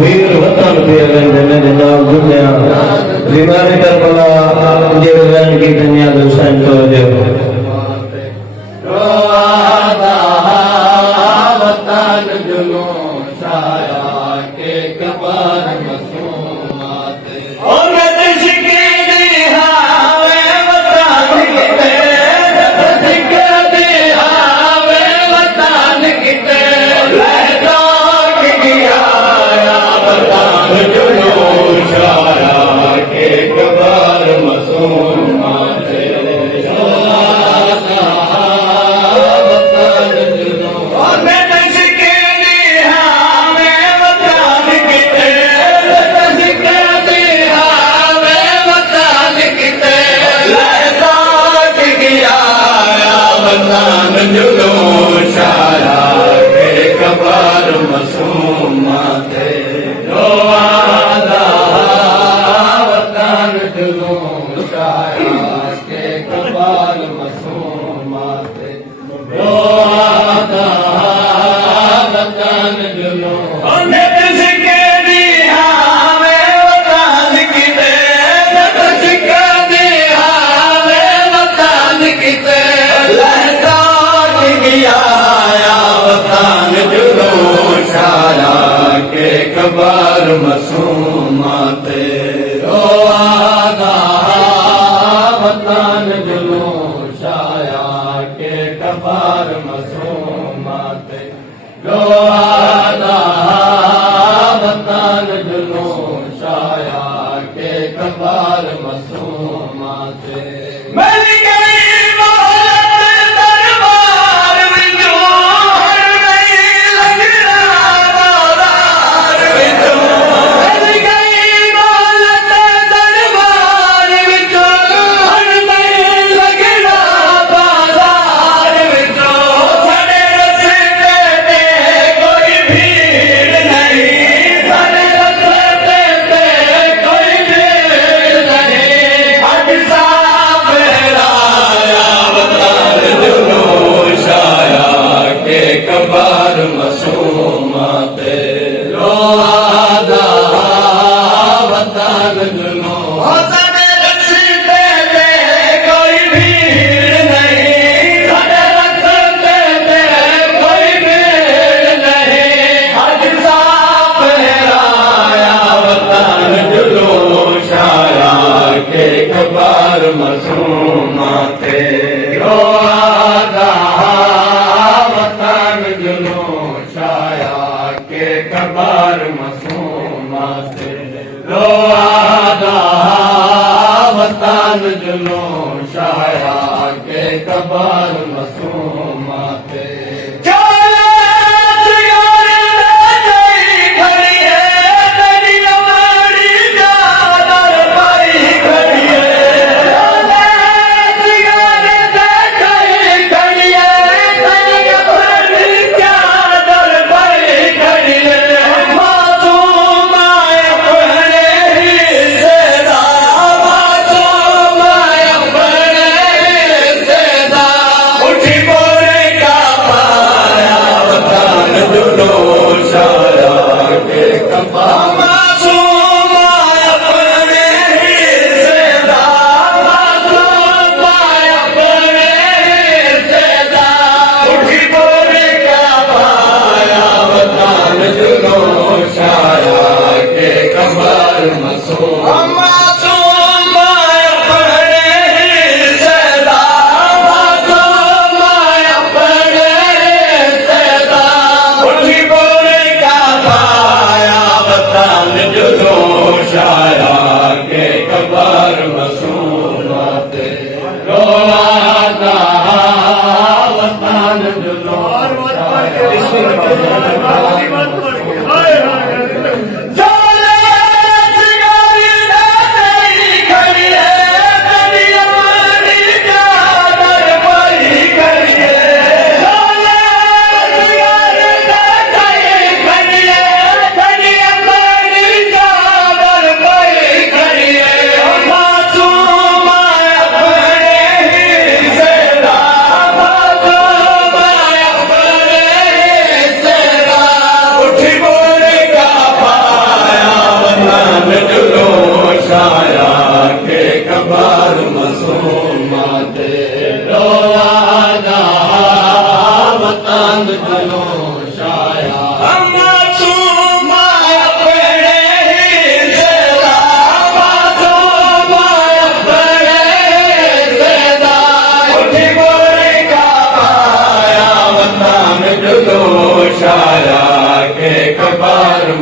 वीर वतन पे अगन में जनाब दुनिया रिमारे करबला जेरन की दुनिया दुसान तो दे रोआदा वतन जुनू साया के कबार मसूमात और दशके दी हावे वतन किते दशके दी हावे वतन किते लहदा के गया वतन जुनू साया के कबार मसूमात कबार मसूमात रोआदा वतन जुनू शाया के कबार मसूमात रोआदा वतन जुनू शाया के कबार मसूमात मेरी कबार मसूमात रोआदा वतन जुनू साडे रस्ते ते कोई भीड़ नहीं साडे रस्ते ते कोई भीड़ नहीं हज साफ फहराया वतन जुनू शाया के कबार मसूमात रोआदा जुनू शाया के कबार मसूमात रोआदा वतन जुनू शाया के कबार मसूमात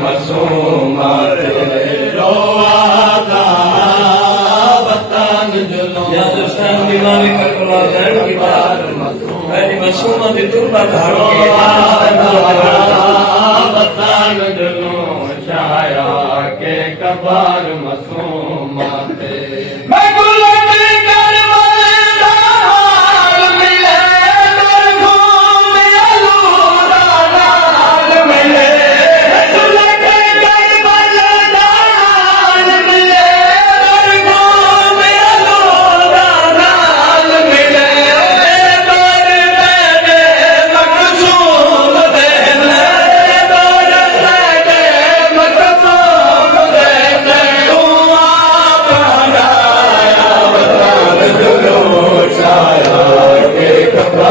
मसूमत रोआदा वतन जुलूं या दोस्तान बीमारी करबला जान की बात मेरी मासूमा दी तुरबा धारो के वतन जुलूं शाया के कबार मसूमत मैं गुलामी कर बंदा हाल मिले दर घूम अलूरा लाल मिले मैं गुलामी कर बंदा हाल मिले दर घूम अलूरा लाल मिले दर मेरे मकसूम देने दर मेरे मकसूम देने तू आप बनाया वतन जुलूं शाया के कबार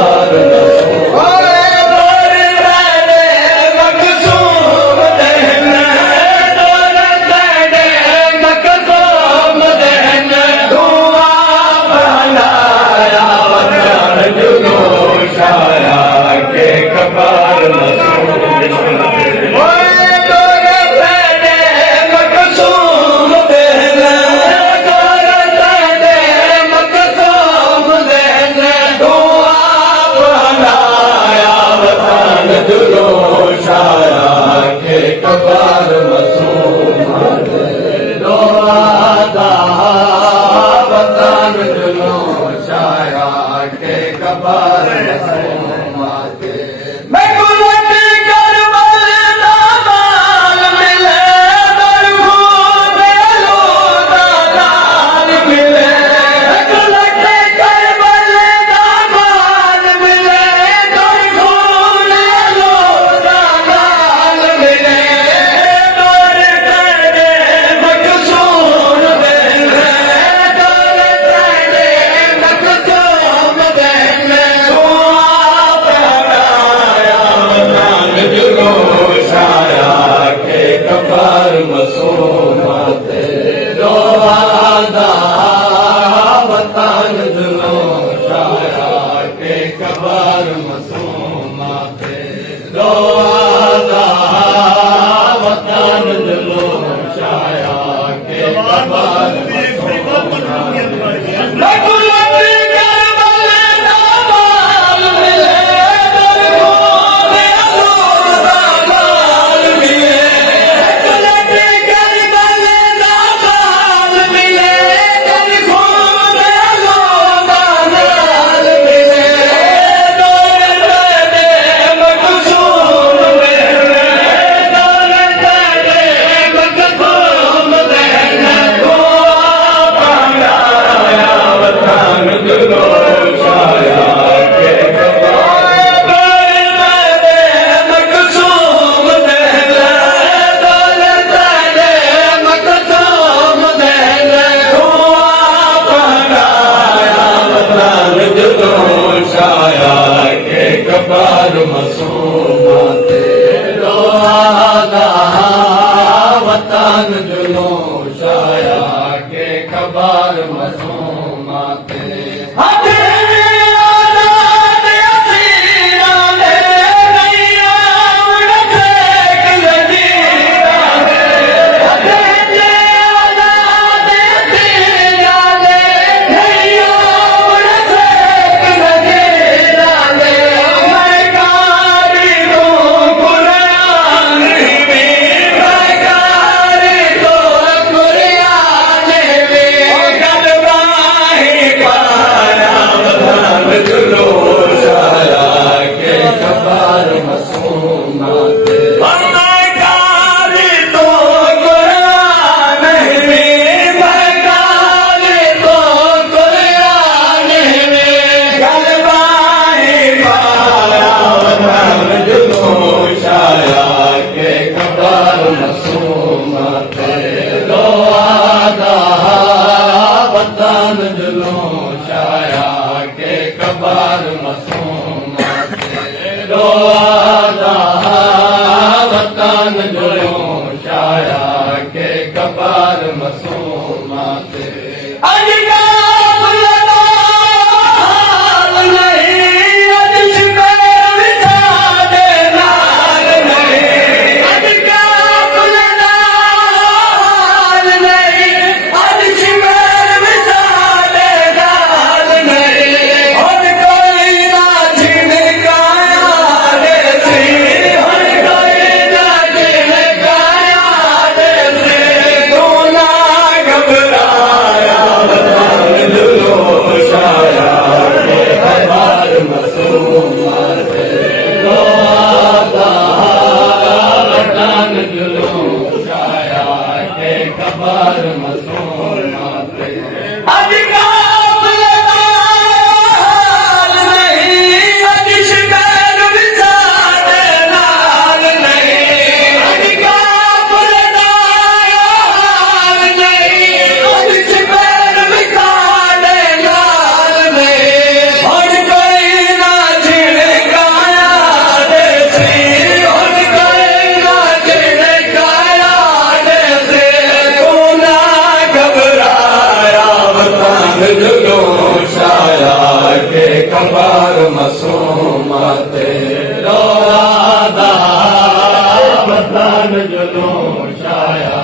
वतन जुलूं छाया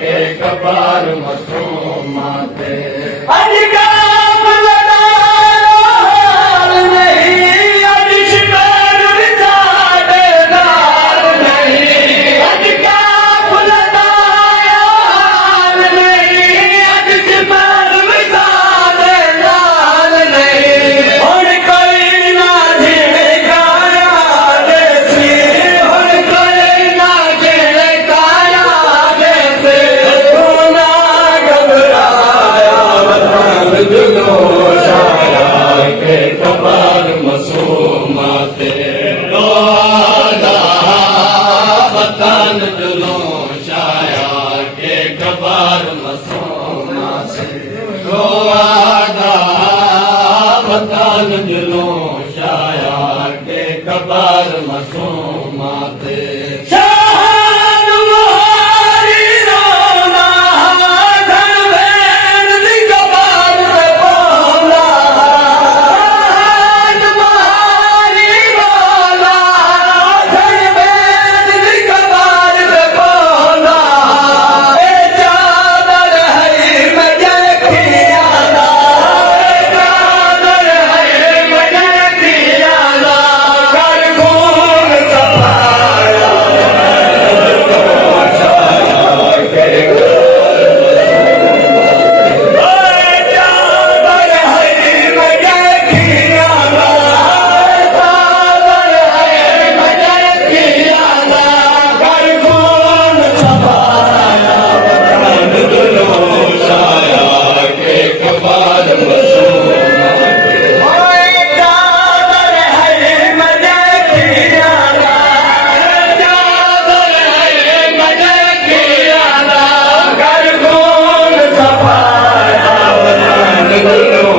के कबार मसूमा ते अज काफ़िला नाल नहीं अज शिकार विचारे नाल नहीं अज काफ़िला नाल नहीं अज शिकार विचारे नाल नहीं हुण कोई ना झिड़काया देसी हुण कोई ना झिड़काया देसी तू ना घबराया वतन जुलूं छाया के कबार मसूमा ते रोदा वतन जुलूं छाया के कबार मसूमा ते रोदा वतन जुलूं छाया के कबार मसूमा ते शान मुहारी रोना धन भेण दी कबार ते पौंदा शान मुहारी रोना धन भेण दी कबार ते पौंदा ए चादर है मजे खिया दा ए चादर है मजे खिया दा कर खून सफाया के चादर है मजे खिया दा चादर है मजे खिया दा कर खून सफाया वतन जुलूं छाया के कबार मसूमा ओए चादर है मजे खिया दा चादर है मजे खिया दा कर खून सफाया वतन जुलूं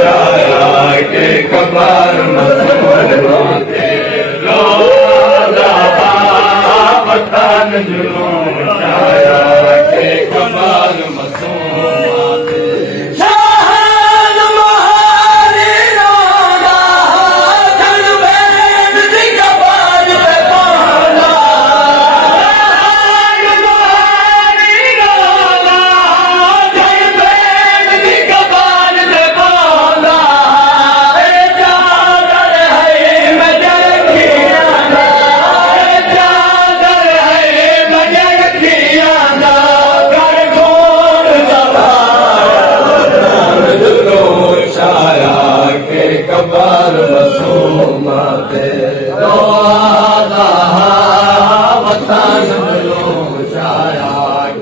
छाया के कबार मसूमा ते रोदा वतन जुलूं छाया के कबार मसूमा ते शान मुहारी रोदा धन भेण दी कबार ते पौंदा शान मुहारी रोदा धन भेण दी कबार ते पौंदा ए चादर है मजे खिया दा ए चादर है मजे खिया दा कर खून सफाया वतन जुलूं छाया के कबार मसूमा ते रोदा वतन जुलूं छाया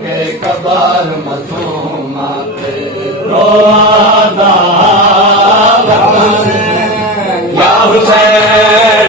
के कबार मसूमा ते रोदा वतन